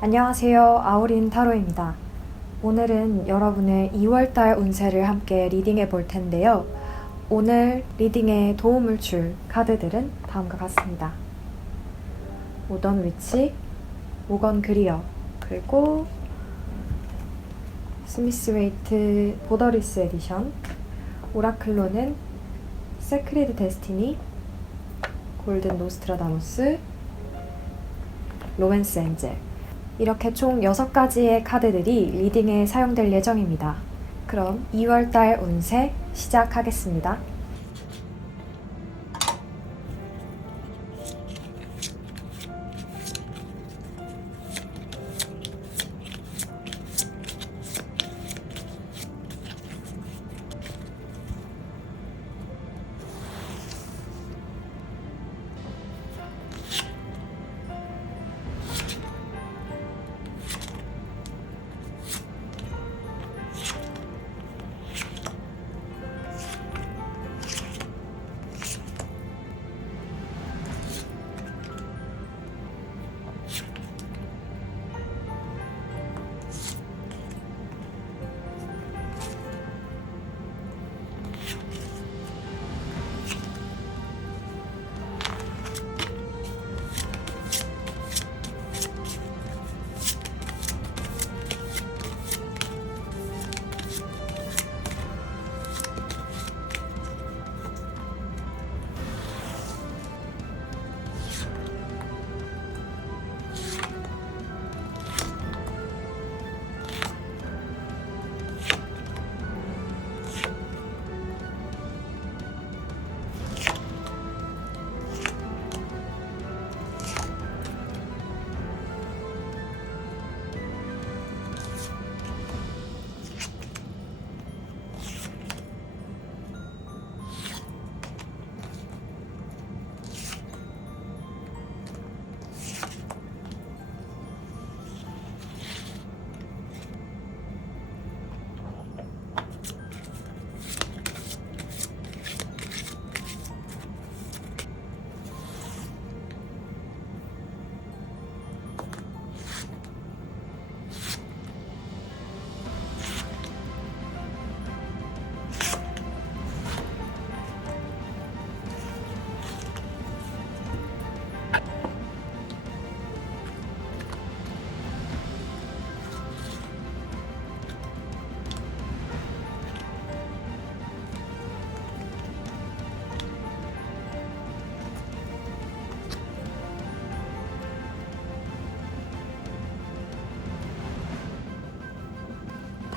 안녕하세요. 아우린 타로입니다. 오늘은 여러분의 2월달 운세를 함께 리딩해 볼 텐데요. 오늘 리딩에 도움을 줄 카드들은 다음과 같습니다. 오던 위치, 오건 그리어, 그리고 스미스웨이트 보더리스 에디션, 오라클로는 세크리드 데스티니, 골든 노스트라다무스, 로맨스 엔젤, 이렇게 총 6가지의 카드들이 리딩에 사용될 예정입니다. 그럼 2월달 운세 시작하겠습니다.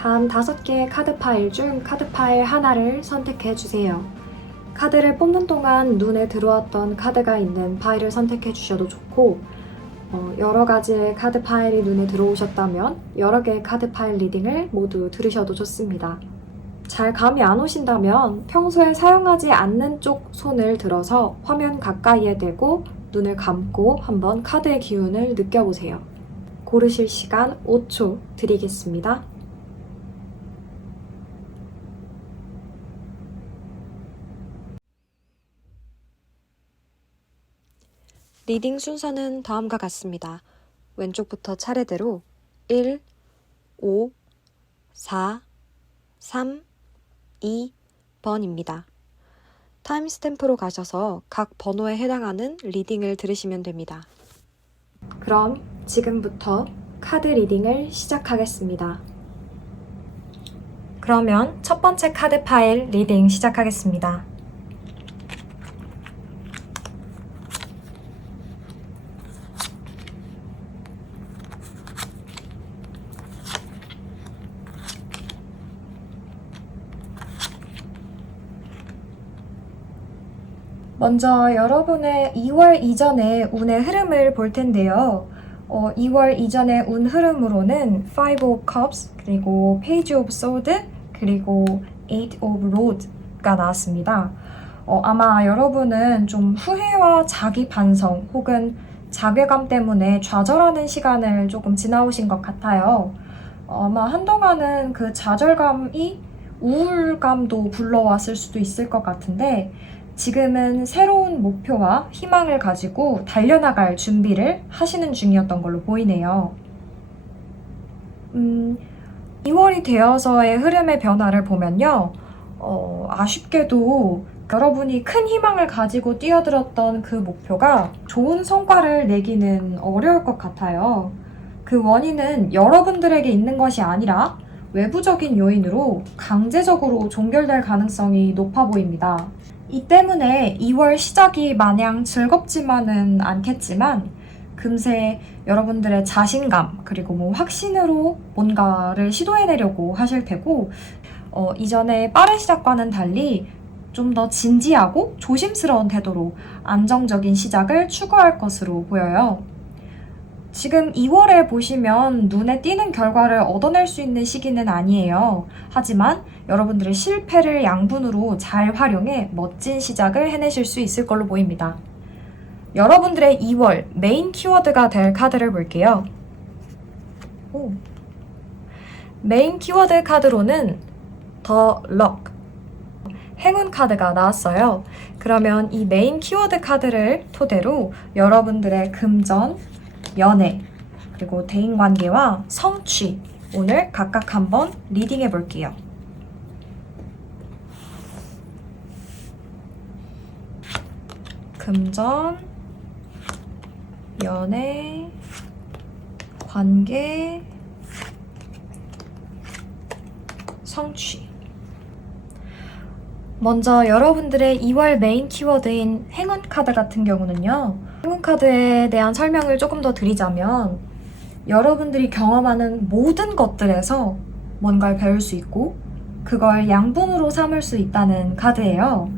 다음 5개의 카드 파일 중 카드 파일 하나를 선택해 주세요. 카드를 뽑는 동안 눈에 들어왔던 카드가 있는 파일을 선택해 주셔도 좋고, 여러 가지의 카드 파일이 눈에 들어오셨다면 여러 개의 카드 파일 리딩을 모두 들으셔도 좋습니다. 잘 감이 안 오신다면 평소에 사용하지 않는 쪽 손을 들어서 화면 가까이에 대고 눈을 감고 한번 카드의 기운을 느껴보세요. 고르실 시간 5초 드리겠습니다. 리딩 순서는 다음과 같습니다. 왼쪽부터 차례대로 1, 5, 4, 3, 2번입니다. 타임스탬프로 가셔서 각 번호에 해당하는 리딩을 들으시면 됩니다. 그럼 지금부터 카드 리딩을 시작하겠습니다. 그러면 첫 번째 카드 파일 리딩 시작하겠습니다. 먼저 여러분의 2월 이전의 운의 흐름을 볼 텐데요. 2월 이전의 운 흐름으로는 Five of Cups, 그리고 Page of Swords, 그리고 Eight of Rods가 나왔습니다. 아마 여러분은 좀 후회와 자기 반성 혹은 자괴감 때문에 좌절하는 시간을 조금 지나오신 것 같아요. 아마 한동안은 그 좌절감이 우울감도 불러왔을 수도 있을 것 같은데, 지금은 새로운 목표와 희망을 가지고 달려나갈 준비를 하시는 중이었던 걸로 보이네요. 2월이 되어서의 흐름의 변화를 보면요. 아쉽게도 여러분이 큰 희망을 가지고 뛰어들었던 그 목표가 좋은 성과를 내기는 어려울 것 같아요. 그 원인은 여러분들에게 있는 것이 아니라 외부적인 요인으로 강제적으로 종결될 가능성이 높아 보입니다. 이 때문에 2월 시작이 마냥 즐겁지만은 않겠지만 금세 여러분들의 자신감 그리고 확신으로 뭔가를 시도해내려고 하실 테고 이전에 빠른 시작과는 달리 좀 더 진지하고 조심스러운 태도로 안정적인 시작을 추구할 것으로 보여요. 지금 2월에 보시면 눈에 띄는 결과를 얻어낼 수 있는 시기는 아니에요. 하지만 여러분들의 실패를 양분으로 잘 활용해 멋진 시작을 해내실 수 있을 걸로 보입니다. 여러분들의 2월 메인 키워드가 될 카드를 볼게요. 메인 키워드 카드로는 더 럭, 행운 카드가 나왔어요. 그러면 이 메인 키워드 카드를 토대로 여러분들의 금전, 연애, 그리고 대인관계와 성취 오늘 각각 한번 리딩해 볼게요. 금전, 연애, 관계, 성취. 먼저 여러분들의 2월 메인 키워드인 행운 카드 같은 경우는요. 행운 카드에 대한 설명을 조금 더 드리자면 여러분들이 경험하는 모든 것들에서 뭔가를 배울 수 있고 그걸 양분으로 삼을 수 있다는 카드예요.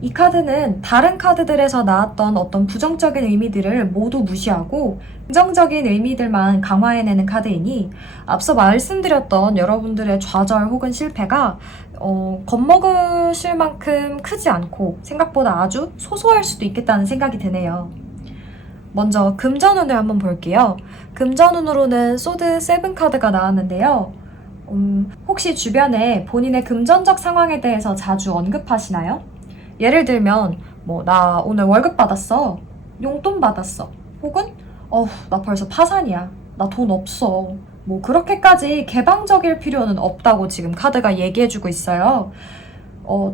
이 카드는 다른 카드들에서 나왔던 어떤 부정적인 의미들을 모두 무시하고 긍정적인 의미들만 강화해내는 카드이니 앞서 말씀드렸던 여러분들의 좌절 혹은 실패가 겁먹으실 만큼 크지 않고 생각보다 아주 소소할 수도 있겠다는 생각이 드네요. 먼저 금전운을 한번 볼게요. 금전운으로는 소드 7 카드가 나왔는데요. 혹시 주변에 본인의 금전적 상황에 대해서 자주 언급하시나요? 예를 들면 나 오늘 월급 받았어, 용돈 받았어, 혹은 나 벌써 파산이야, 나 돈 없어, 그렇게까지 개방적일 필요는 없다고 지금 카드가 얘기해주고 있어요.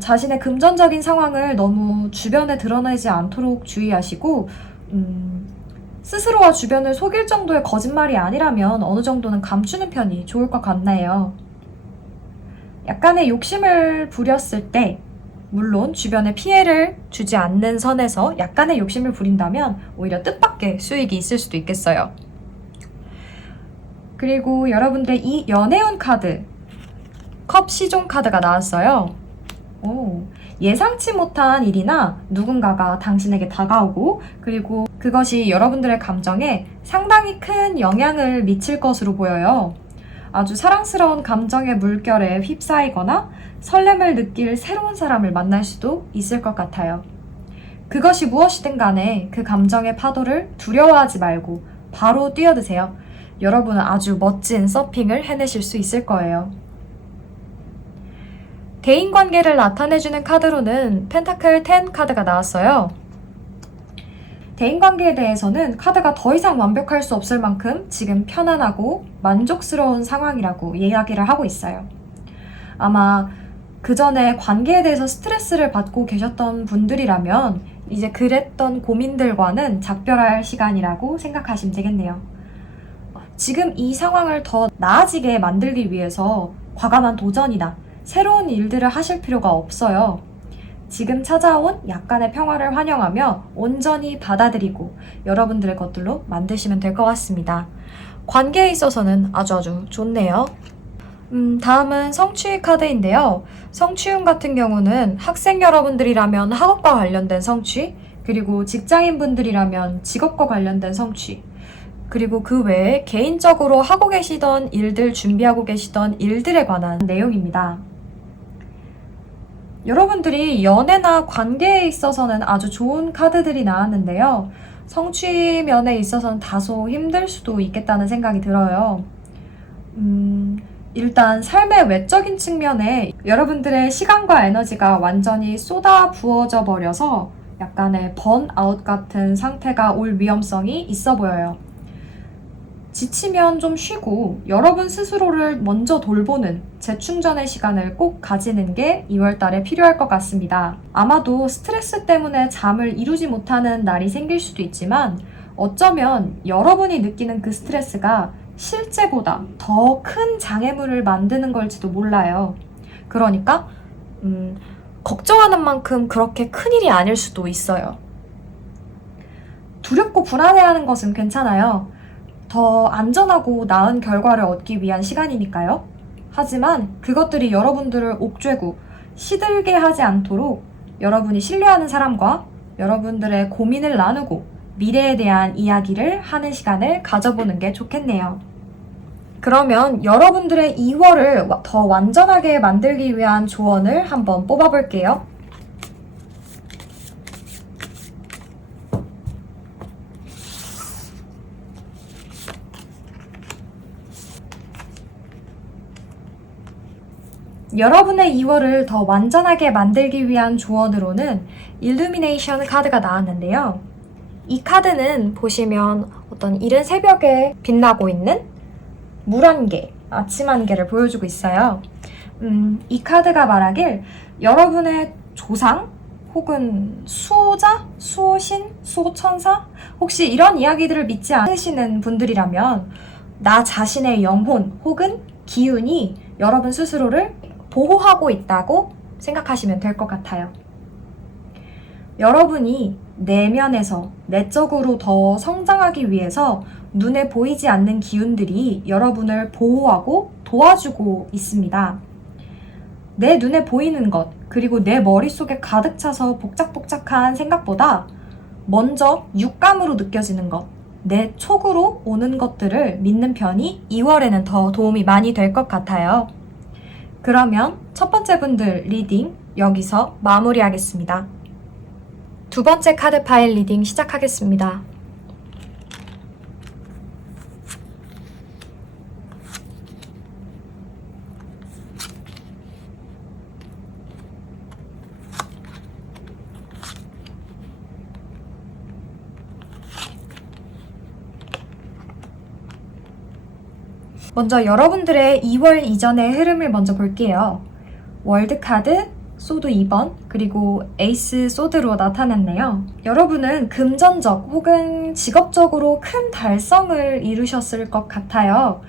자신의 금전적인 상황을 너무 주변에 드러내지 않도록 주의하시고 스스로와 주변을 속일 정도의 거짓말이 아니라면 어느 정도는 감추는 편이 좋을 것 같네요. 약간의 욕심을 부렸을 때 물론 주변에 피해를 주지 않는 선에서 약간의 욕심을 부린다면 오히려 뜻밖의 수익이 있을 수도 있겠어요. 그리고 여러분들의 이 연애운 카드, 컵 시종 카드가 나왔어요. 예상치 못한 일이나 누군가가 당신에게 다가오고 그리고 그것이 여러분들의 감정에 상당히 큰 영향을 미칠 것으로 보여요. 아주 사랑스러운 감정의 물결에 휩싸이거나 설렘을 느낄 새로운 사람을 만날 수도 있을 것 같아요. 그것이 무엇이든 간에 그 감정의 파도를 두려워하지 말고 바로 뛰어드세요. 여러분은 아주 멋진 서핑을 해내실 수 있을 거예요. 대인관계를 나타내주는 카드로는 펜타클 10 카드가 나왔어요. 대인관계에 대해서는 카드가 더 이상 완벽할 수 없을 만큼 지금 편안하고 만족스러운 상황이라고 이야기를 하고 있어요. 아마 그 전에 관계에 대해서 스트레스를 받고 계셨던 분들이라면 이제 그랬던 고민들과는 작별할 시간이라고 생각하시면 되겠네요. 지금 이 상황을 더 나아지게 만들기 위해서 과감한 도전이나 새로운 일들을 하실 필요가 없어요. 지금 찾아온 약간의 평화를 환영하며 온전히 받아들이고 여러분들의 것들로 만드시면 될 것 같습니다. 관계에 있어서는 아주 좋네요. 다음은 성취 카드인데요. 성취운 같은 경우는 학생 여러분들이라면 학업과 관련된 성취, 그리고 직장인분들이라면 직업과 관련된 성취, 그리고 그 외에 개인적으로 하고 계시던 일들, 준비하고 계시던 일들에 관한 내용입니다. 여러분들이 연애나 관계에 있어서는 아주 좋은 카드들이 나왔는데요. 성취 면에 있어서는 다소 힘들 수도 있겠다는 생각이 들어요. 일단 삶의 외적인 측면에 여러분들의 시간과 에너지가 완전히 쏟아 부어져 버려서 약간의 번아웃 같은 상태가 올 위험성이 있어 보여요. 지치면 좀 쉬고 여러분 스스로를 먼저 돌보는 재충전의 시간을 꼭 가지는 게 2월 달에 필요할 것 같습니다. 아마도 스트레스 때문에 잠을 이루지 못하는 날이 생길 수도 있지만 어쩌면 여러분이 느끼는 그 스트레스가 실제보다 더 큰 장애물을 만드는 걸지도 몰라요. 그러니까 걱정하는 만큼 그렇게 큰일이 아닐 수도 있어요. 두렵고 불안해하는 것은 괜찮아요. 더 안전하고 나은 결과를 얻기 위한 시간이니까요. 하지만 그것들이 여러분들을 옥죄고 시들게 하지 않도록 여러분이 신뢰하는 사람과 여러분들의 고민을 나누고 미래에 대한 이야기를 하는 시간을 가져보는 게 좋겠네요. 그러면 여러분들의 2월을 더 완전하게 만들기 위한 조언을 한번 뽑아볼게요. 여러분의 2월을 더 완전하게 만들기 위한 조언으로는 일루미네이션 카드가 나왔는데요. 이 카드는 보시면 어떤 이른 새벽에 빛나고 있는 물 한 개, 아침 한 개를 보여주고 있어요. 이 카드가 말하길 여러분의 조상 혹은 수호자, 수호신, 수호천사 혹시 이런 이야기들을 믿지 않으시는 분들이라면 나 자신의 영혼 혹은 기운이 여러분 스스로를 보호하고 있다고 생각하시면 될 것 같아요. 여러분이 내면에서 내적으로 더 성장하기 위해서 눈에 보이지 않는 기운들이 여러분을 보호하고 도와주고 있습니다. 내 눈에 보이는 것, 그리고 내 머릿속에 가득 차서 복작복작한 생각보다 먼저 육감으로 느껴지는 것, 내 촉으로 오는 것들을 믿는 편이 2월에는 더 도움이 많이 될 것 같아요. 그러면 첫 번째 분들 리딩 여기서 마무리하겠습니다. 두 번째 카드 파일 리딩 시작하겠습니다. 먼저 여러분들의 2월 이전의 흐름을 먼저 볼게요. 월드 카드, 소드 2번, 그리고 에이스 소드로 나타났네요. 여러분은 금전적 혹은 직업적으로 큰 달성을 이루셨을 것 같아요.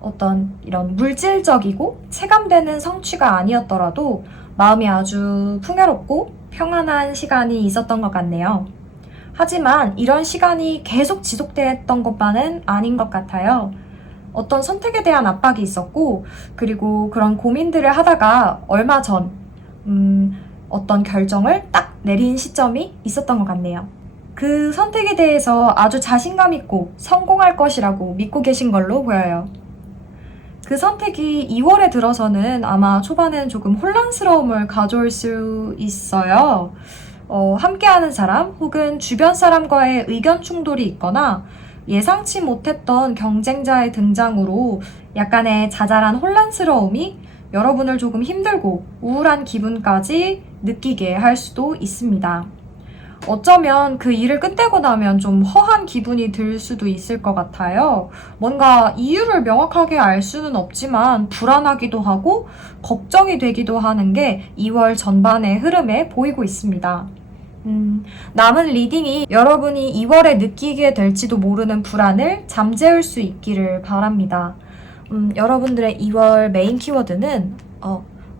어떤 이런 물질적이고 체감되는 성취가 아니었더라도 마음이 아주 풍요롭고 평안한 시간이 있었던 것 같네요. 하지만 이런 시간이 계속 지속됐던 것만은 아닌 것 같아요. 어떤 선택에 대한 압박이 있었고, 그리고 그런 고민들을 하다가 얼마 전 어떤 결정을 딱 내린 시점이 있었던 것 같네요. 그 선택에 대해서 아주 자신감 있고 성공할 것이라고 믿고 계신 걸로 보여요. 그 선택이 2월에 들어서는 아마 초반에는 조금 혼란스러움을 가져올 수 있어요. 함께하는 사람 혹은 주변 사람과의 의견 충돌이 있거나 예상치 못했던 경쟁자의 등장으로 약간의 자잘한 혼란스러움이 여러분을 조금 힘들고 우울한 기분까지 느끼게 할 수도 있습니다. 어쩌면 그 일을 끝내고 나면 좀 허한 기분이 들 수도 있을 것 같아요. 뭔가 이유를 명확하게 알 수는 없지만 불안하기도 하고 걱정이 되기도 하는 게 2월 전반의 흐름에 보이고 있습니다. 남은 리딩이 여러분이 2월에 느끼게 될지도 모르는 불안을 잠재울 수 있기를 바랍니다. 여러분들의 2월 메인 키워드는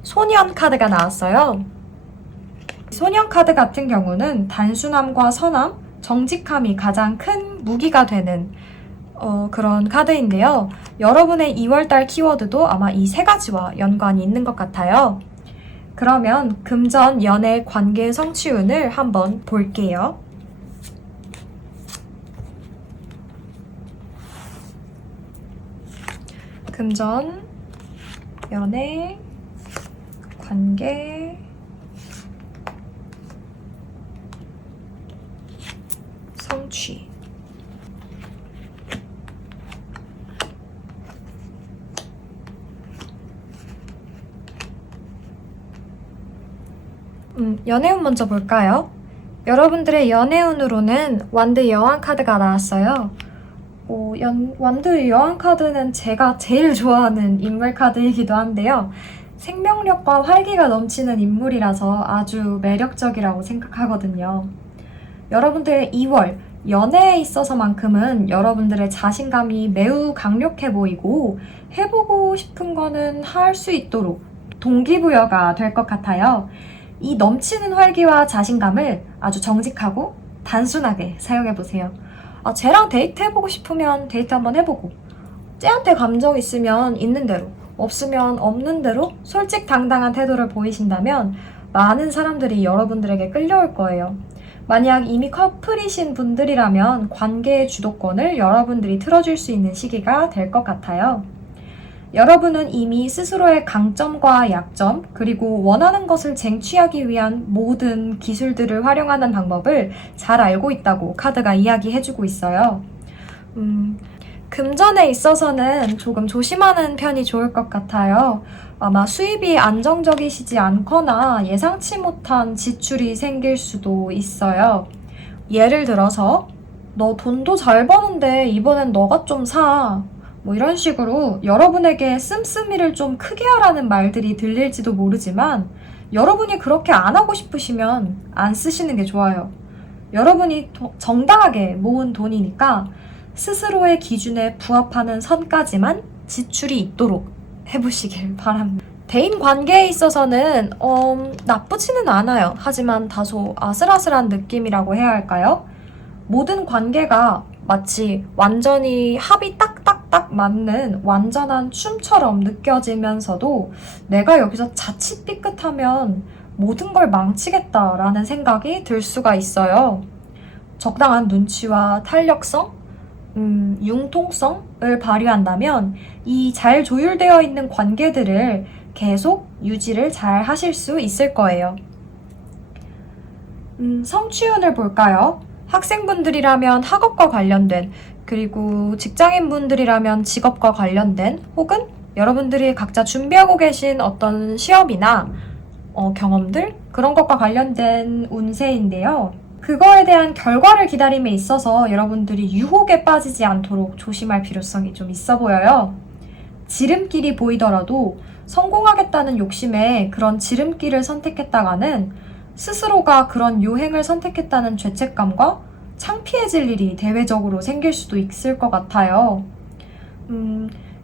소년 카드가 나왔어요. 소년 카드 같은 경우는 단순함과 선함, 정직함이 가장 큰 무기가 되는 그런 카드인데요. 여러분의 2월달 키워드도 아마 이 세 가지와 연관이 있는 것 같아요. 그러면 금전, 연애, 관계, 성취운을 한번 볼게요. 금전, 연애, 관계, 성취. 연애운 먼저 볼까요? 여러분들의 연애운으로는 완드 여왕 카드가 나왔어요. 완두의 여왕 카드는 제가 제일 좋아하는 인물 카드이기도 한데요. 생명력과 활기가 넘치는 인물이라서 아주 매력적이라고 생각하거든요. 여러분들의 2월, 연애에 있어서만큼은 여러분들의 자신감이 매우 강력해 보이고 해보고 싶은 거는 할 수 있도록 동기부여가 될 것 같아요. 이 넘치는 활기와 자신감을 아주 정직하고 단순하게 사용해보세요. 쟤랑 데이트 해보고 싶으면 데이트 한번 해보고, 쟤한테 감정 있으면 있는 대로, 없으면 없는 대로 솔직당당한 태도를 보이신다면 많은 사람들이 여러분들에게 끌려올 거예요. 만약 이미 커플이신 분들이라면 관계의 주도권을 여러분들이 틀어줄 수 있는 시기가 될 것 같아요. 여러분은 이미 스스로의 강점과 약점, 그리고 원하는 것을 쟁취하기 위한 모든 기술들을 활용하는 방법을 잘 알고 있다고 카드가 이야기해주고 있어요. 금전에 있어서는 조금 조심하는 편이 좋을 것 같아요. 아마 수입이 안정적이시지 않거나 예상치 못한 지출이 생길 수도 있어요. 예를 들어서 너 돈도 잘 버는데 이번엔 너가 좀 사. 이런 식으로 여러분에게 씀씀이를 좀 크게 하라는 말들이 들릴지도 모르지만 여러분이 그렇게 안 하고 싶으시면 안 쓰시는 게 좋아요. 여러분이 정당하게 모은 돈이니까 스스로의 기준에 부합하는 선까지만 지출이 있도록 해보시길 바랍니다. 대인 관계에 있어서는 나쁘지는 않아요. 하지만 다소 아슬아슬한 느낌이라고 해야 할까요? 모든 관계가 마치 완전히 합이 딱딱딱 맞는 완전한 춤처럼 느껴지면서도 내가 여기서 자칫 삐끗하면 모든 걸 망치겠다라는 생각이 들 수가 있어요. 적당한 눈치와 탄력성, 융통성을 발휘한다면 이 잘 조율되어 있는 관계들을 계속 유지를 잘 하실 수 있을 거예요. 성취운을 볼까요? 학생분들이라면 학업과 관련된, 그리고 직장인분들이라면 직업과 관련된, 혹은 여러분들이 각자 준비하고 계신 어떤 시험이나 경험들, 그런 것과 관련된 운세인데요. 그거에 대한 결과를 기다림에 있어서 여러분들이 유혹에 빠지지 않도록 조심할 필요성이 좀 있어 보여요. 지름길이 보이더라도 성공하겠다는 욕심에 그런 지름길을 선택했다가는 스스로가 그런 요행을 선택했다는 죄책감과 창피해질 일이 대외적으로 생길 수도 있을 것 같아요.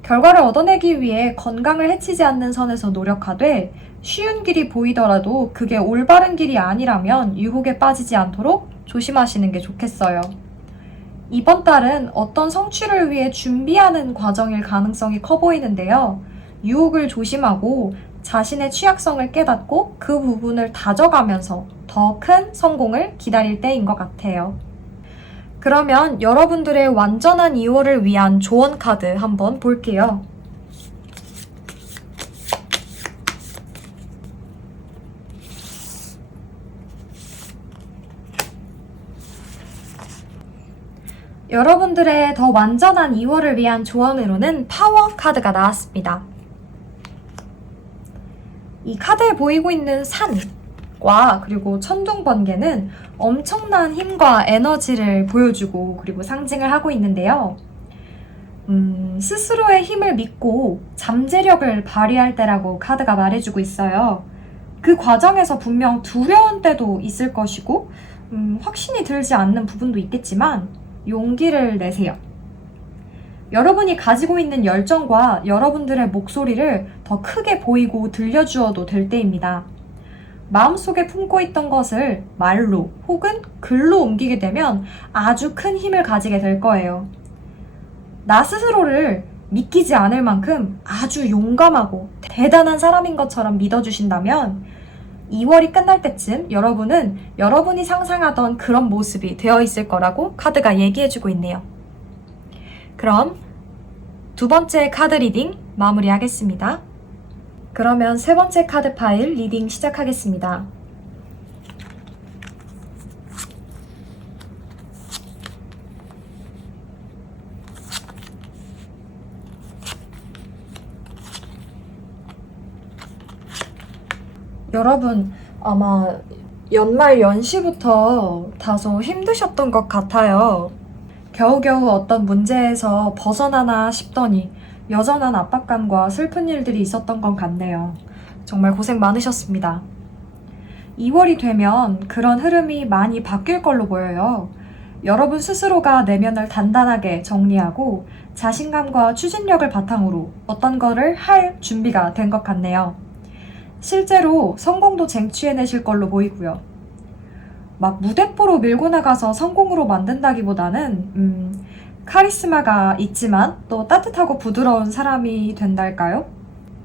결과를 얻어내기 위해 건강을 해치지 않는 선에서 노력하되 쉬운 길이 보이더라도 그게 올바른 길이 아니라면 유혹에 빠지지 않도록 조심하시는 게 좋겠어요. 이번 달은 어떤 성취를 위해 준비하는 과정일 가능성이 커 보이는데요. 유혹을 조심하고 자신의 취약성을 깨닫고 그 부분을 다져가면서 더 큰 성공을 기다릴 때인 것 같아요. 그러면 여러분들의 완전한 2월을 위한 조언 카드 한번 볼게요. 여러분들의 더 완전한 2월을 위한 조언으로는 파워 카드가 나왔습니다. 이 카드에 보이고 있는 산과 그리고 천둥 번개는 엄청난 힘과 에너지를 보여주고 그리고 상징을 하고 있는데요. 스스로의 힘을 믿고 잠재력을 발휘할 때라고 카드가 말해주고 있어요. 그 과정에서 분명 두려운 때도 있을 것이고 확신이 들지 않는 부분도 있겠지만 용기를 내세요. 여러분이 가지고 있는 열정과 여러분들의 목소리를 더 크게 보이고 들려주어도 될 때입니다. 마음속에 품고 있던 것을 말로 혹은 글로 옮기게 되면 아주 큰 힘을 가지게 될 거예요. 나 스스로를 믿기지 않을 만큼 아주 용감하고 대단한 사람인 것처럼 믿어주신다면 2월이 끝날 때쯤 여러분은 여러분이 상상하던 그런 모습이 되어 있을 거라고 카드가 얘기해주고 있네요. 그럼 두 번째 카드 리딩 마무리하겠습니다. 그러면 세 번째 카드 파일 리딩 시작하겠습니다. 여러분, 아마 연말 연시부터 다소 힘드셨던 것 같아요. 겨우겨우 어떤 문제에서 벗어나나 싶더니 여전한 압박감과 슬픈 일들이 있었던 것 같네요. 정말 고생 많으셨습니다. 2월이 되면 그런 흐름이 많이 바뀔 걸로 보여요. 여러분 스스로가 내면을 단단하게 정리하고 자신감과 추진력을 바탕으로 어떤 거를 할 준비가 된 것 같네요. 실제로 성공도 쟁취해내실 걸로 보이고요. 막 무대뽀로 밀고 나가서 성공으로 만든다기보다는 카리스마가 있지만 또 따뜻하고 부드러운 사람이 된달까요?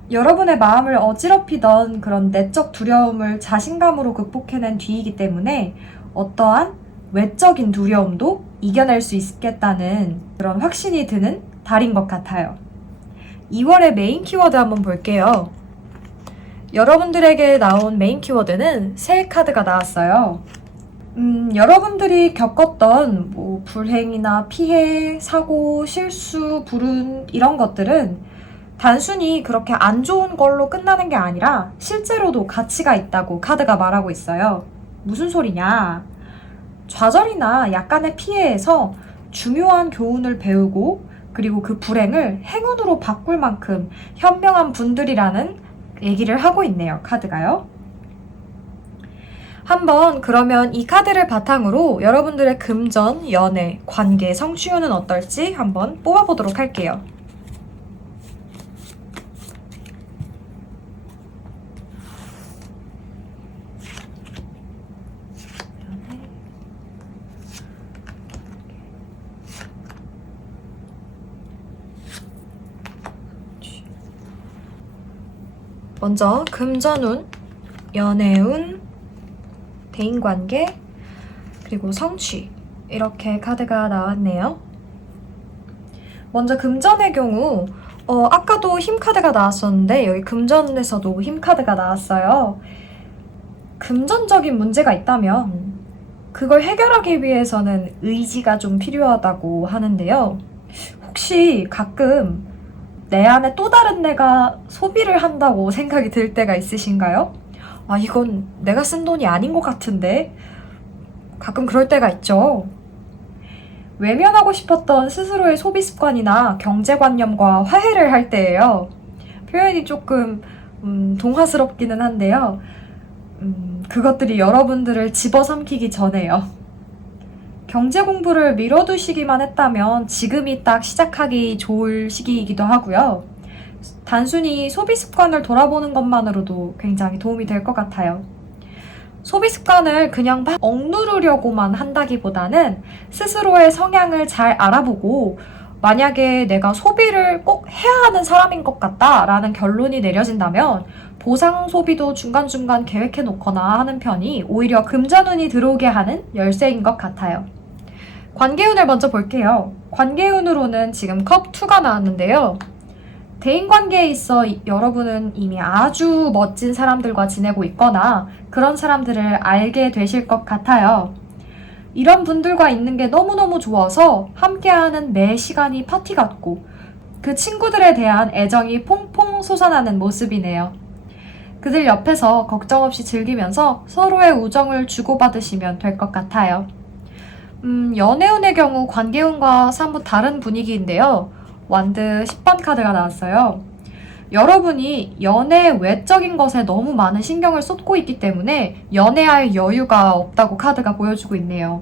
여러분의 마음을 어지럽히던 그런 내적 두려움을 자신감으로 극복해낸 뒤이기 때문에 어떠한 외적인 두려움도 이겨낼 수 있겠다는 그런 확신이 드는 달인 것 같아요. 2월의 메인 키워드 한번 볼게요. 여러분들에게 나온 메인 키워드는 새 카드가 나왔어요. 여러분들이 겪었던 불행이나 피해, 사고, 실수, 불운 이런 것들은 단순히 그렇게 안 좋은 걸로 끝나는 게 아니라 실제로도 가치가 있다고 카드가 말하고 있어요. 무슨 소리냐? 좌절이나 약간의 피해에서 중요한 교훈을 배우고 그리고 그 불행을 행운으로 바꿀 만큼 현명한 분들이라는 얘기를 하고 있네요. 카드가요. 한번 그러면 이 카드를 바탕으로 여러분들의 금전, 연애, 관계, 성취운은 어떨지 한번 뽑아보도록 할게요. 먼저 금전운, 연애운, 대인관계, 그리고 성취 이렇게 카드가 나왔네요. 먼저 금전의 경우 아까도 힘 카드가 나왔었는데 여기 금전에서도 힘 카드가 나왔어요. 금전적인 문제가 있다면 그걸 해결하기 위해서는 의지가 좀 필요하다고 하는데요. 혹시 가끔 내 안에 또 다른 내가 소비를 한다고 생각이 들 때가 있으신가요? 아, 이건 내가 쓴 돈이 아닌 것 같은데? 가끔 그럴 때가 있죠. 외면하고 싶었던 스스로의 소비 습관이나 경제관념과 화해를 할 때예요. 표현이 조금 동화스럽기는 한데요. 그것들이 여러분들을 집어삼키기 전에요. 경제 공부를 미뤄두시기만 했다면 지금이 딱 시작하기 좋을 시기이기도 하고요. 단순히 소비 습관을 돌아보는 것만으로도 굉장히 도움이 될 것 같아요. 소비 습관을 그냥 막 억누르려고만 한다기보다는 스스로의 성향을 잘 알아보고 만약에 내가 소비를 꼭 해야 하는 사람인 것 같다라는 결론이 내려진다면 보상 소비도 중간중간 계획해 놓거나 하는 편이 오히려 금전운이 들어오게 하는 열쇠인 것 같아요. 관계운을 먼저 볼게요. 관계운으로는 지금 컵2가 나왔는데요. 대인관계에 있어 여러분은 이미 아주 멋진 사람들과 지내고 있거나 그런 사람들을 알게 되실 것 같아요. 이런 분들과 있는 게 너무너무 좋아서 함께하는 매 시간이 파티 같고 그 친구들에 대한 애정이 퐁퐁 솟아나는 모습이네요. 그들 옆에서 걱정 없이 즐기면서 서로의 우정을 주고받으시면 될 것 같아요. 연애운의 경우 관계운과 사뭇 다른 분위기인데요. 완드 10번 카드가 나왔어요. 여러분이 연애 외적인 것에 너무 많은 신경을 쏟고 있기 때문에 연애할 여유가 없다고 카드가 보여주고 있네요.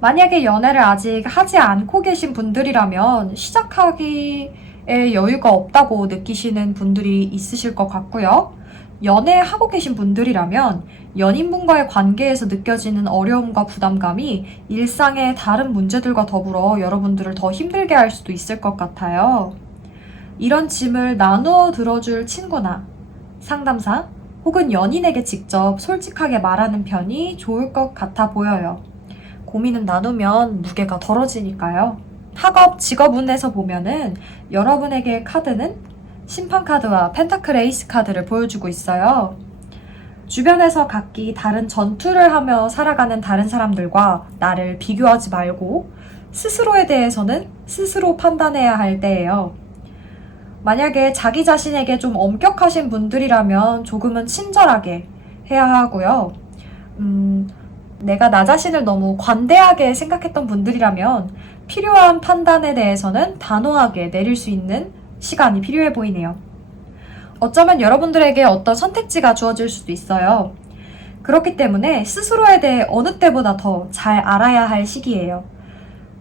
만약에 연애를 아직 하지 않고 계신 분들이라면 시작하기에 여유가 없다고 느끼시는 분들이 있으실 것 같고요. 연애하고 계신 분들이라면 연인분과의 관계에서 느껴지는 어려움과 부담감이 일상의 다른 문제들과 더불어 여러분들을 더 힘들게 할 수도 있을 것 같아요. 이런 짐을 나누어 들어줄 친구나 상담사 혹은 연인에게 직접 솔직하게 말하는 편이 좋을 것 같아 보여요. 고민은 나누면 무게가 덜어지니까요. 학업, 직업운에서 보면은 여러분에게 카드는 심판 카드와 펜타클 에이스 카드를 보여주고 있어요. 주변에서 각기 다른 전투를 하며 살아가는 다른 사람들과 나를 비교하지 말고 스스로에 대해서는 스스로 판단해야 할 때예요. 만약에 자기 자신에게 좀 엄격하신 분들이라면 조금은 친절하게 해야 하고요. 내가 나 자신을 너무 관대하게 생각했던 분들이라면 필요한 판단에 대해서는 단호하게 내릴 수 있는 시간이 필요해 보이네요. 어쩌면 여러분들에게 어떤 선택지가 주어질 수도 있어요. 그렇기 때문에 스스로에 대해 어느 때보다 더 잘 알아야 할 시기예요.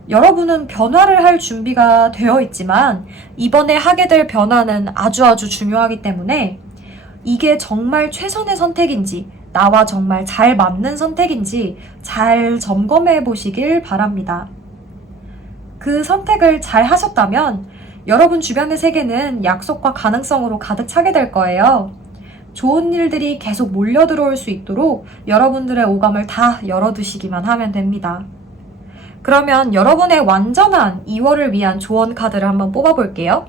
여러분은 변화를 할 준비가 되어 있지만 이번에 하게 될 변화는 아주 중요하기 때문에 이게 정말 최선의 선택인지 나와 정말 잘 맞는 선택인지 잘 점검해 보시길 바랍니다. 그 선택을 잘 하셨다면 여러분 주변의 세계는 약속과 가능성으로 가득 차게 될 거예요. 좋은 일들이 계속 몰려 들어올 수 있도록 여러분들의 오감을 다 열어두시기만 하면 됩니다. 그러면 여러분의 완전한 2월을 위한 조언 카드를 한번 뽑아볼게요.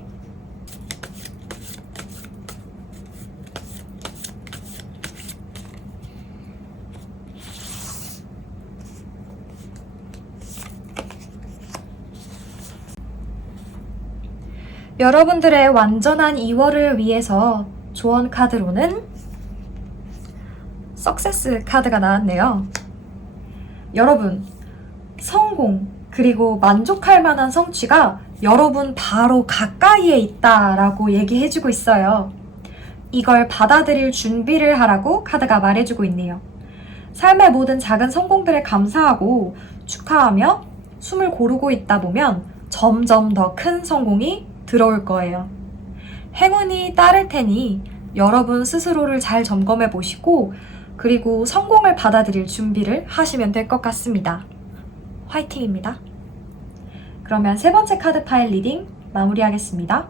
여러분들의 완전한 2월을 위해서 조언 카드로는 석세스 카드가 나왔네요. 여러분, 성공 그리고 만족할 만한 성취가 여러분 바로 가까이에 있다라고 얘기해주고 있어요. 이걸 받아들일 준비를 하라고 카드가 말해주고 있네요. 삶의 모든 작은 성공들에 감사하고 축하하며 숨을 고르고 있다 보면 점점 더 큰 성공이 들어올 거예요. 행운이 따를 테니 여러분 스스로를 잘 점검해 보시고 그리고 성공을 받아들일 준비를 하시면 될 것 같습니다. 화이팅입니다. 그러면 세 번째 카드 파일 리딩 마무리하겠습니다.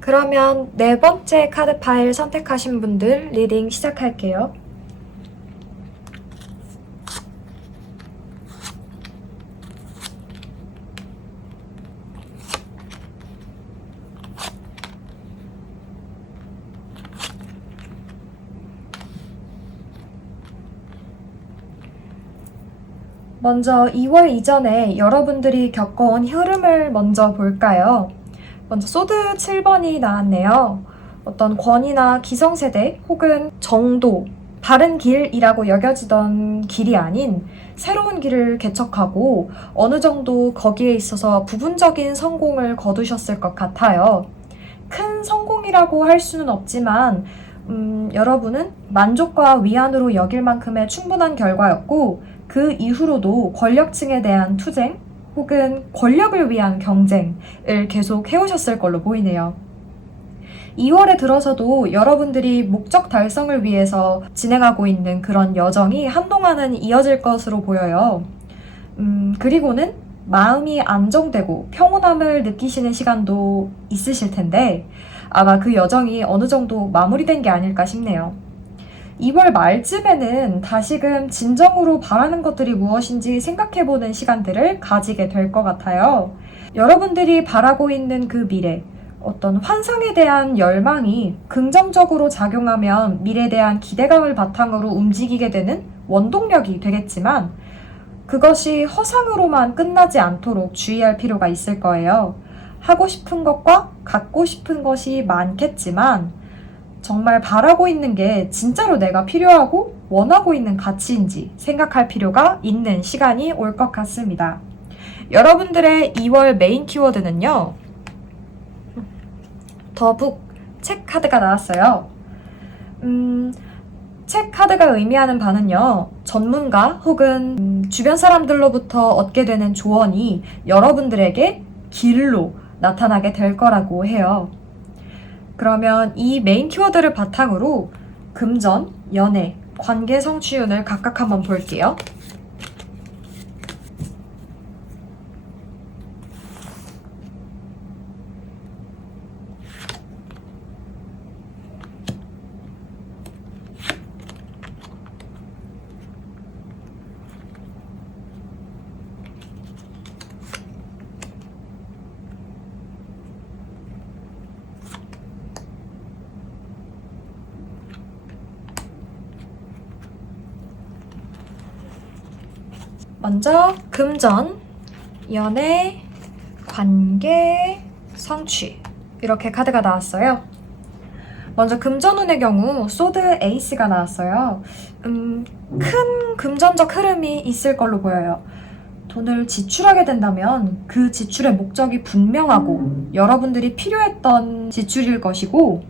그러면 네 번째 카드 파일 선택하신 분들 리딩 시작할게요. 먼저 2월 이전에 여러분들이 겪어온 흐름을 먼저 볼까요? 먼저 소드 7번이 나왔네요. 어떤 권위나 기성세대 혹은 정도, 바른 길이라고 여겨지던 길이 아닌 새로운 길을 개척하고 어느 정도 거기에 있어서 부분적인 성공을 거두셨을 것 같아요. 큰 성공이라고 할 수는 없지만 여러분은 만족과 위안으로 여길 만큼의 충분한 결과였고 그 이후로도 권력층에 대한 투쟁 혹은 권력을 위한 경쟁을 계속 해오셨을 걸로 보이네요. 2월에 들어서도 여러분들이 목적 달성을 위해서 진행하고 있는 그런 여정이 한동안은 이어질 것으로 보여요. 그리고는 마음이 안정되고 평온함을 느끼시는 시간도 있으실 텐데 아마 그 여정이 어느 정도 마무리된 게 아닐까 싶네요. 2월 말쯤에는 다시금 진정으로 바라는 것들이 무엇인지 생각해보는 시간들을 가지게 될 것 같아요. 여러분들이 바라고 있는 그 미래, 어떤 환상에 대한 열망이 긍정적으로 작용하면 미래에 대한 기대감을 바탕으로 움직이게 되는 원동력이 되겠지만 그것이 허상으로만 끝나지 않도록 주의할 필요가 있을 거예요. 하고 싶은 것과 갖고 싶은 것이 많겠지만 정말 바라고 있는 게 진짜로 내가 필요하고 원하고 있는 가치인지 생각할 필요가 있는 시간이 올 것 같습니다. 여러분들의 2월 메인 키워드는요. 더북 책 카드가 나왔어요. 책 카드가 의미하는 바는요. 전문가 혹은 주변 사람들로부터 얻게 되는 조언이 여러분들에게 길로 나타나게 될 거라고 해요. 그러면 이 메인 키워드를 바탕으로 금전, 연애, 관계 성취운을 각각 한번 볼게요. 먼저 금전, 연애, 관계, 성취 이렇게 카드가 나왔어요. 먼저 금전운의 경우 소드 에이스가 나왔어요. 큰 금전적 흐름이 있을 걸로 보여요. 돈을 지출하게 된다면 그 지출의 목적이 분명하고 여러분들이 필요했던 지출일 것이고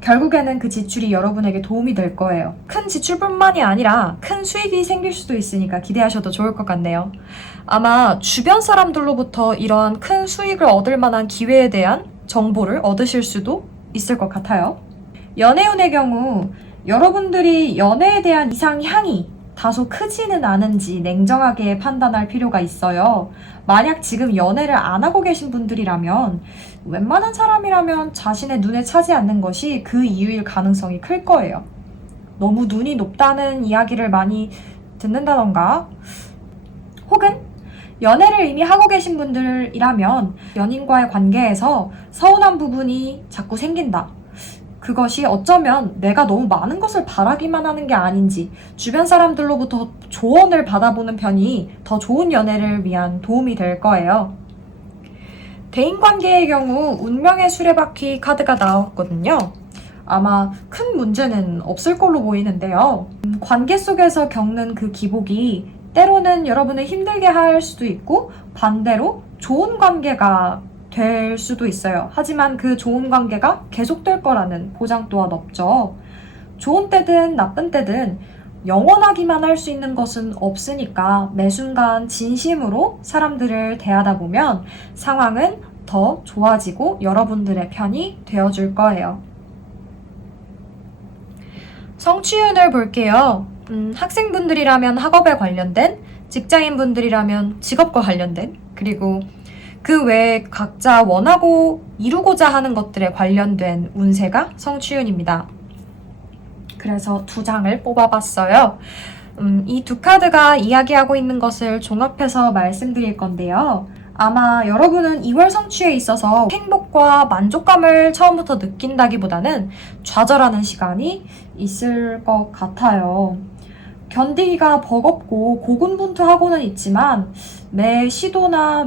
결국에는 그 지출이 여러분에게 도움이 될 거예요. 큰 지출뿐만이 아니라 큰 수익이 생길 수도 있으니까 기대하셔도 좋을 것 같네요. 아마 주변 사람들로부터 이러한 큰 수익을 얻을 만한 기회에 대한 정보를 얻으실 수도 있을 것 같아요. 연애운의 경우 여러분들이 연애에 대한 이상향이 다소 크지는 않은지 냉정하게 판단할 필요가 있어요. 만약 지금 연애를 안 하고 계신 분들이라면 웬만한 사람이라면 자신의 눈에 차지 않는 것이 그 이유일 가능성이 클 거예요. 너무 눈이 높다는 이야기를 많이 듣는다던가 혹은 연애를 이미 하고 계신 분들이라면 연인과의 관계에서 서운한 부분이 자꾸 생긴다. 그것이 어쩌면 내가 너무 많은 것을 바라기만 하는 게 아닌지 주변 사람들로부터 조언을 받아보는 편이 더 좋은 연애를 위한 도움이 될 거예요. 대인관계의 경우 운명의 수레바퀴 카드가 나왔거든요. 아마 큰 문제는 없을 걸로 보이는데요. 관계 속에서 겪는 그 기복이 때로는 여러분을 힘들게 할 수도 있고 반대로 좋은 관계가 될 수도 있어요. 하지만 그 좋은 관계가 계속될 거라는 보장 또한 없죠. 좋은 때든 나쁜 때든 영원하기만 할 수 있는 것은 없으니까 매 순간 진심으로 사람들을 대하다 보면 상황은 더 좋아지고 여러분들의 편이 되어줄 거예요. 성취운을 볼게요. 학생분들이라면 학업에 관련된, 직장인분들이라면 직업과 관련된, 그리고 그 외에 각자 원하고 이루고자 하는 것들에 관련된 운세가 성취운입니다. 그래서 2장을 뽑아봤어요. 이 두 카드가 이야기하고 있는 것을 종합해서 말씀드릴 건데요. 아마 여러분은 2월 성취에 있어서 행복과 만족감을 처음부터 느낀다기보다는 좌절하는 시간이 있을 것 같아요. 견디기가 버겁고 고군분투하고는 있지만 매 시도나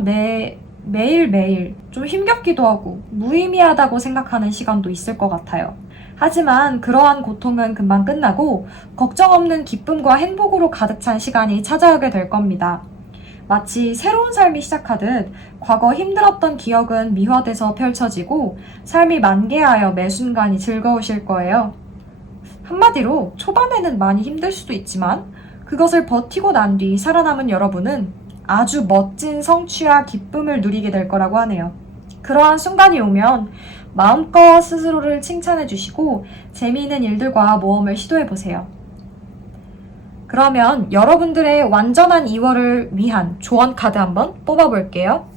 매일매일 좀 힘겹기도 하고 무의미하다고 생각하는 시간도 있을 것 같아요. 하지만 그러한 고통은 금방 끝나고 걱정 없는 기쁨과 행복으로 가득 찬 시간이 찾아오게 될 겁니다. 마치 새로운 삶이 시작하듯 과거 힘들었던 기억은 미화돼서 펼쳐지고 삶이 만개하여 매 순간이 즐거우실 거예요. 한마디로 초반에는 많이 힘들 수도 있지만 그것을 버티고 난 뒤 살아남은 여러분은 아주 멋진 성취와 기쁨을 누리게 될 거라고 하네요. 그러한 순간이 오면 마음껏 스스로를 칭찬해 주시고 재미있는 일들과 모험을 시도해 보세요. 그러면 여러분들의 완전한 2월을 위한 조언 카드 한번 뽑아볼게요.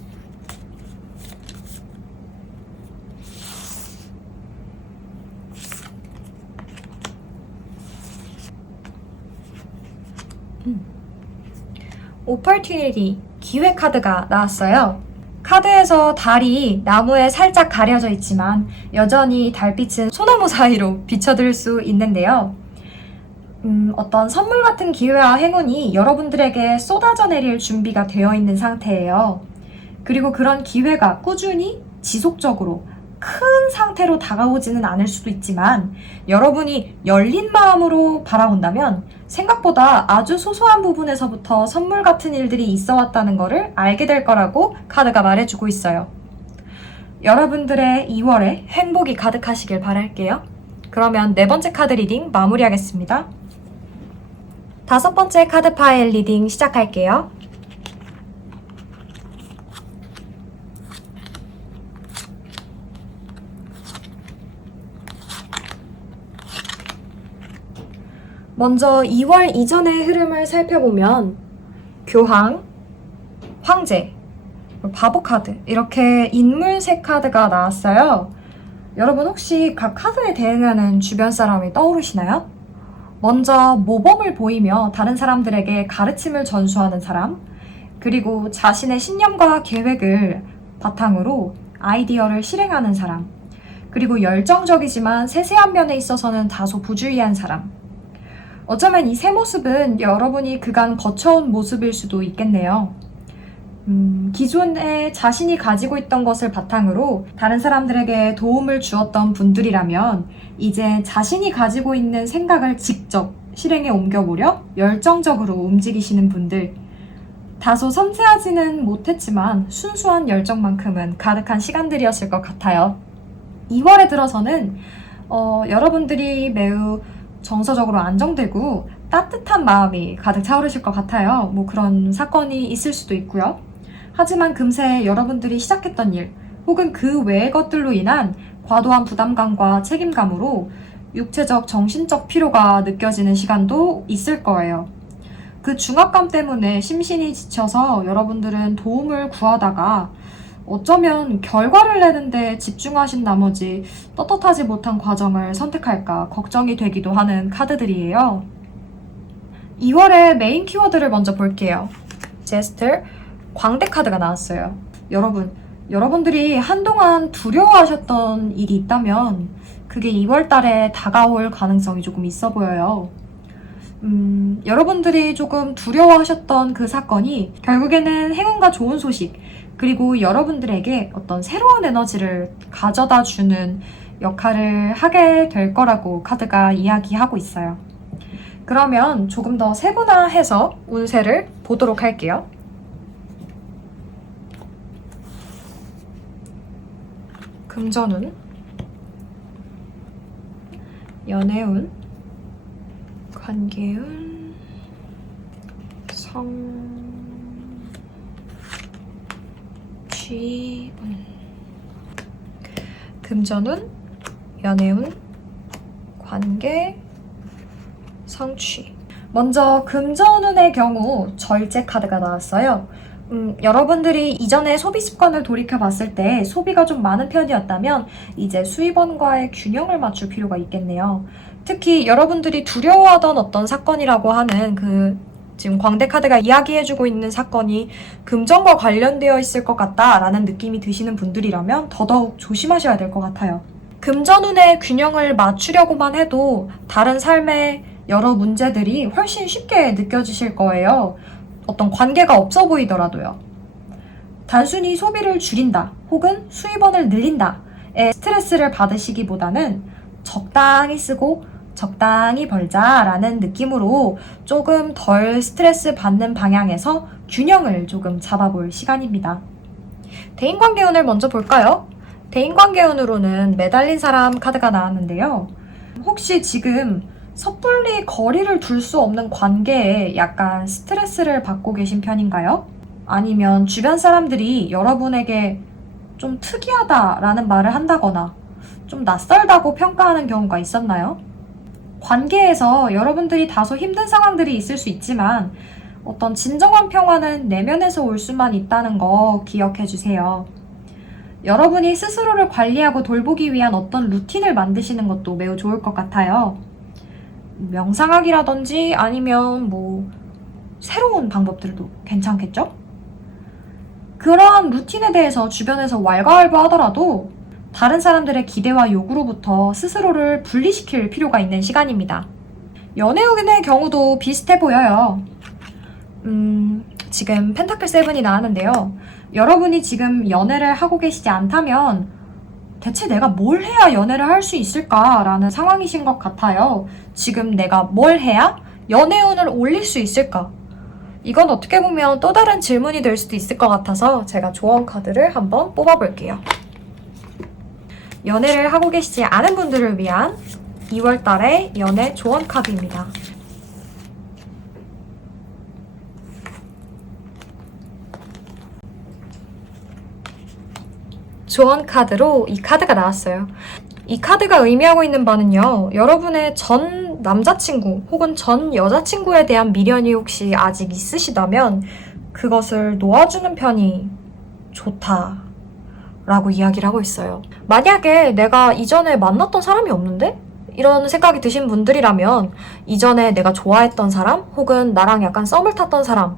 오퍼튜니티 기회 카드가 나왔어요. 카드에서 달이 나무에 살짝 가려져 있지만 여전히 달빛은 소나무 사이로 비춰들 수 있는데요. 어떤 선물 같은 기회와 행운이 여러분들에게 쏟아져 내릴 준비가 되어 있는 상태예요. 그리고 그런 기회가 꾸준히 지속적으로 큰 상태로 다가오지는 않을 수도 있지만 여러분이 열린 마음으로 바라본다면 생각보다 아주 소소한 부분에서부터 선물 같은 일들이 있어 왔다는 것을 알게 될 거라고 카드가 말해주고 있어요. 여러분들의 2월에 행복이 가득하시길 바랄게요. 그러면 4번째 카드 리딩 마무리하겠습니다. 5번째 카드 파일 리딩 시작할게요. 먼저 2월 이전의 흐름을 살펴보면 교황, 황제, 바보 카드 이렇게 인물색 카드가 나왔어요. 여러분 혹시 각 카드에 대응하는 주변 사람이 떠오르시나요? 먼저 모범을 보이며 다른 사람들에게 가르침을 전수하는 사람, 그리고 자신의 신념과 계획을 바탕으로 아이디어를 실행하는 사람, 그리고 열정적이지만 세세한 면에 있어서는 다소 부주의한 사람. 어쩌면 이 세 모습은 여러분이 그간 거쳐온 모습일 수도 있겠네요. 기존에 자신이 가지고 있던 것을 바탕으로 다른 사람들에게 도움을 주었던 분들이라면 이제 자신이 가지고 있는 생각을 직접 실행에 옮겨보려 열정적으로 움직이시는 분들, 다소 섬세하지는 못했지만 순수한 열정만큼은 가득한 시간들이었을 것 같아요. 2월에 들어서는 여러분들이 매우 정서적으로 안정되고 따뜻한 마음이 가득 차오르실 것 같아요. 뭐 그런 사건이 있을 수도 있고요. 하지만 금세 여러분들이 시작했던 일 혹은 그 외의 것들로 인한 과도한 부담감과 책임감으로 육체적, 정신적 피로가 느껴지는 시간도 있을 거예요. 그 중압감 때문에 심신이 지쳐서 여러분들은 도움을 구하다가 어쩌면 결과를 내는데 집중하신 나머지 떳떳하지 못한 과정을 선택할까 걱정이 되기도 하는 카드들이에요. 2월의 메인 키워드를 먼저 볼게요. 제스터, 광대 카드가 나왔어요. 여러분들이 한동안 두려워하셨던 일이 있다면 그게 2월 달에 다가올 가능성이 조금 있어 보여요. 여러분들이 조금 두려워하셨던 그 사건이 결국에는 행운과 좋은 소식, 그리고 여러분들에게 어떤 새로운 에너지를 가져다 주는 역할을 하게 될 거라고 카드가 이야기하고 있어요. 그러면 조금 더 세분화해서 운세를 보도록 할게요. 금전운, 연애운, 관계운, 성취운. 금전운, 연애운, 관계, 성취. 먼저 금전운의 경우 절제 카드가 나왔어요. 여러분들이 이전에 소비 습관을 돌이켜 봤을 때 소비가 좀 많은 편이었다면 이제 수입원과의 균형을 맞출 필요가 있겠네요. 특히 여러분들이 두려워하던 어떤 사건이라고 하는 지금 광대 카드가 이야기해주고 있는 사건이 금전과 관련되어 있을 것 같다라는 느낌이 드시는 분들이라면 더더욱 조심하셔야 될 것 같아요. 금전운의 균형을 맞추려고만 해도 다른 삶의 여러 문제들이 훨씬 쉽게 느껴지실 거예요. 어떤 관계가 없어 보이더라도요. 단순히 소비를 줄인다 혹은 수입원을 늘린다에 스트레스를 받으시기보다는 적당히 쓰고 적당히 벌자라는 느낌으로 조금 덜 스트레스 받는 방향에서 균형을 조금 잡아볼 시간입니다. 대인관계운을 먼저 볼까요? 대인관계운으로는 매달린 사람 카드가 나왔는데요. 혹시 지금 섣불리 거리를 둘 수 없는 관계에 약간 스트레스를 받고 계신 편인가요? 아니면 주변 사람들이 여러분에게 좀 특이하다라는 말을 한다거나 좀 낯설다고 평가하는 경우가 있었나요? 관계에서 여러분들이 다소 힘든 상황들이 있을 수 있지만 어떤 진정한 평화는 내면에서 올 수만 있다는 거 기억해 주세요. 여러분이 스스로를 관리하고 돌보기 위한 어떤 루틴을 만드시는 것도 매우 좋을 것 같아요. 명상하기라든지 아니면 새로운 방법들도 괜찮겠죠? 그러한 루틴에 대해서 주변에서 왈가왈부하더라도 다른 사람들의 기대와 요구로부터 스스로를 분리시킬 필요가 있는 시간입니다. 연애운의 경우도 비슷해 보여요. 지금 펜타클 7이 나왔는데요. 여러분이 지금 연애를 하고 계시지 않다면 대체 내가 뭘 해야 연애를 할 수 있을까라는 상황이신 것 같아요. 지금 내가 뭘 해야 연애운을 올릴 수 있을까? 이건 어떻게 보면 또 다른 질문이 될 수도 있을 것 같아서 제가 조언 카드를 한번 뽑아볼게요. 연애를 하고 계시지 않은 분들을 위한 2월 달의 연애 조언 카드입니다. 조언 카드로 이 카드가 나왔어요. 이 카드가 의미하고 있는 바는요, 여러분의 전 남자친구 혹은 전 여자친구에 대한 미련이 혹시 아직 있으시다면 그것을 놓아주는 편이 좋다라고 이야기를 하고 있어요. 만약에 내가 이전에 만났던 사람이 없는데? 이런 생각이 드신 분들이라면 이전에 내가 좋아했던 사람 혹은 나랑 약간 썸을 탔던 사람,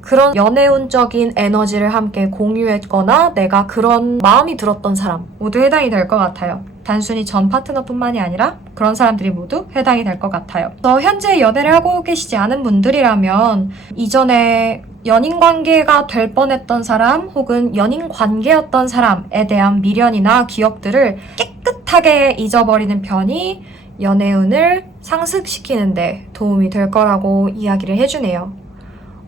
그런 연애운적인 에너지를 함께 공유했거나 내가 그런 마음이 들었던 사람 모두 해당이 될 것 같아요. 단순히 전 파트너뿐만이 아니라 그런 사람들이 모두 해당이 될 것 같아요. 현재 연애를 하고 계시지 않은 분들이라면 이전에 연인 관계가 될 뻔했던 사람 혹은 연인 관계였던 사람에 대한 미련이나 기억들을 깨끗하게 잊어버리는 편이 연애운을 상승시키는데 도움이 될 거라고 이야기를 해주네요.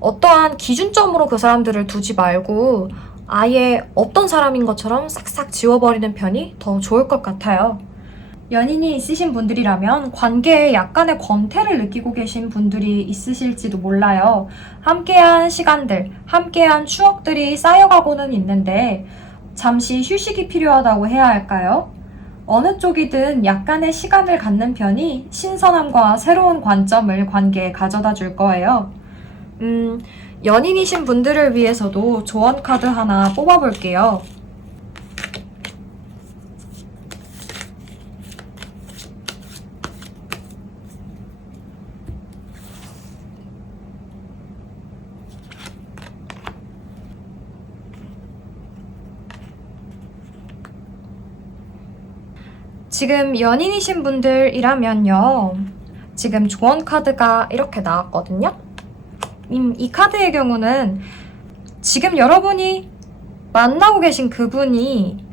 어떠한 기준점으로 그 사람들을 두지 말고 아예 없던 사람인 것처럼 싹싹 지워버리는 편이 더 좋을 것 같아요. 연인이 있으신 분들이라면 관계에 약간의 권태를 느끼고 계신 분들이 있으실지도 몰라요. 함께한 시간들, 함께한 추억들이 쌓여가고는 있는데 잠시 휴식이 필요하다고 해야 할까요? 어느 쪽이든 약간의 시간을 갖는 편이 신선함과 새로운 관점을 관계에 가져다 줄 거예요. 연인이신 분들을 위해서도 조언 카드 하나 뽑아볼게요. 지금 연인이신 분들이라면요. 지금 조언 카드가 이렇게 나왔거든요. 이 카드의 경우는 지금 여러분이 만나고 계신 그분이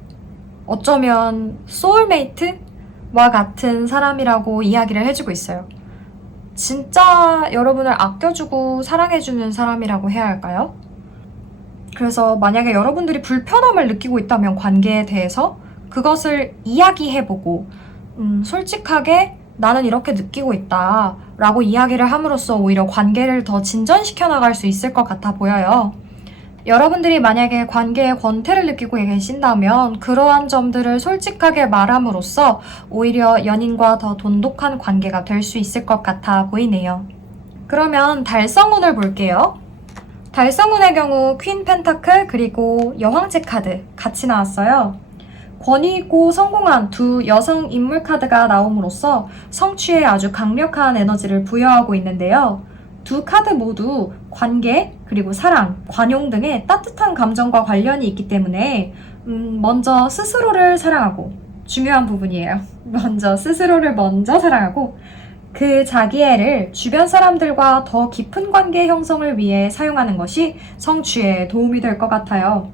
어쩌면 소울메이트와 같은 사람이라고 이야기를 해주고 있어요. 진짜 여러분을 아껴주고 사랑해주는 사람이라고 해야 할까요? 그래서 만약에 여러분들이 불편함을 느끼고 있다면 관계에 대해서 그것을 이야기해보고 솔직하게 나는 이렇게 느끼고 있다 라고 이야기를 함으로써 오히려 관계를 더 진전시켜 나갈 수 있을 것 같아 보여요. 여러분들이 만약에 관계에 권태를 느끼고 계신다면 그러한 점들을 솔직하게 말함으로써 오히려 연인과 더 돈독한 관계가 될 수 있을 것 같아 보이네요. 그러면 달성운을 볼게요. 달성운의 경우 퀸 펜타클 그리고 여왕제 카드 같이 나왔어요. 권위 있고 성공한 두 여성 인물 카드가 나옴으로써 성취에 아주 강력한 에너지를 부여하고 있는데요. 두 카드 모두 관계, 그리고 사랑, 관용 등의 따뜻한 감정과 관련이 있기 때문에 먼저 스스로를 사랑하고, 중요한 부분이에요. 먼저 스스로를 먼저 사랑하고 그 자기애를 주변 사람들과 더 깊은 관계 형성을 위해 사용하는 것이 성취에 도움이 될 것 같아요.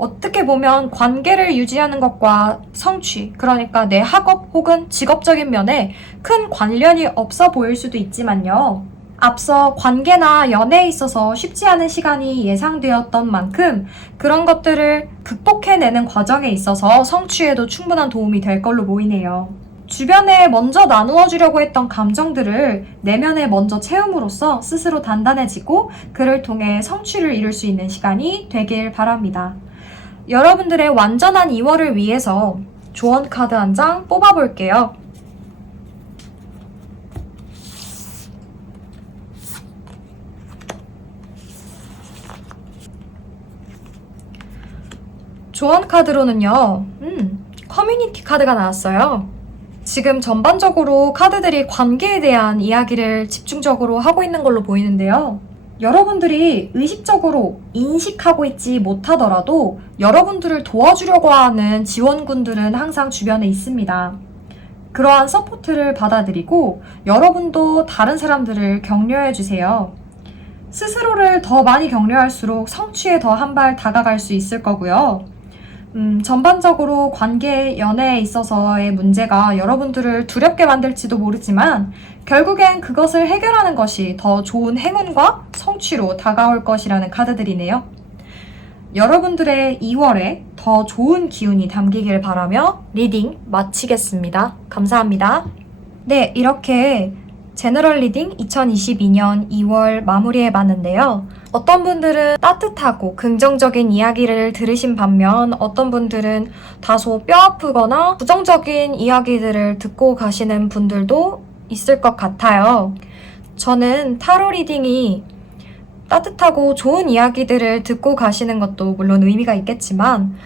어떻게 보면 관계를 유지하는 것과 성취, 그러니까 내 학업 혹은 직업적인 면에 큰 관련이 없어 보일 수도 있지만요. 앞서 관계나 연애에 있어서 쉽지 않은 시간이 예상되었던 만큼 그런 것들을 극복해내는 과정에 있어서 성취에도 충분한 도움이 될 걸로 보이네요. 주변에 먼저 나누어 주려고 했던 감정들을 내면에 먼저 채움으로써 스스로 단단해지고 그를 통해 성취를 이룰 수 있는 시간이 되길 바랍니다. 여러분들의 완전한 2월을 위해서 조언 카드 한 장 뽑아볼게요. 조언 카드로는요, 커뮤니티 카드가 나왔어요. 지금 전반적으로 카드들이 관계에 대한 이야기를 집중적으로 하고 있는 걸로 보이는데요. 여러분들이 의식적으로 인식하고 있지 못하더라도 여러분들을 도와주려고 하는 지원군들은 항상 주변에 있습니다. 그러한 서포트를 받아들이고 여러분도 다른 사람들을 격려해 주세요. 스스로를 더 많이 격려할수록 성취에 더 한 발 다가갈 수 있을 거고요. 전반적으로 관계, 연애에 있어서의 문제가 여러분들을 두렵게 만들지도 모르지만 결국엔 그것을 해결하는 것이 더 좋은 행운과 성취로 다가올 것이라는 카드들이네요. 여러분들의 2월에 더 좋은 기운이 담기길 바라며 리딩 마치겠습니다. 감사합니다. 네, 이렇게 제너럴 리딩 2022년 2월 마무리해봤는데요. 어떤 분들은 따뜻하고 긍정적인 이야기를 들으신 반면 어떤 분들은 다소 뼈아프거나 부정적인 이야기들을 듣고 가시는 분들도 있을 것 같아요. 저는 타로 리딩이 따뜻하고 좋은 이야기들을 듣고 가시는 것도 물론 의미가 있겠지만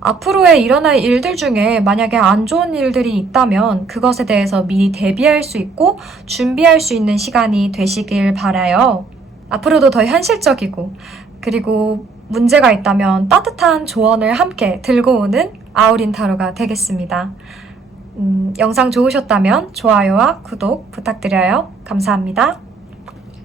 앞으로에 일어날 일들 중에 만약에 안 좋은 일들이 있다면 그것에 대해서 미리 대비할 수 있고 준비할 수 있는 시간이 되시길 바라요. 앞으로도 더 현실적이고 그리고 문제가 있다면 따뜻한 조언을 함께 들고 오는 아우린 타로가 되겠습니다. 영상 좋으셨다면 좋아요와 구독 부탁드려요. 감사합니다.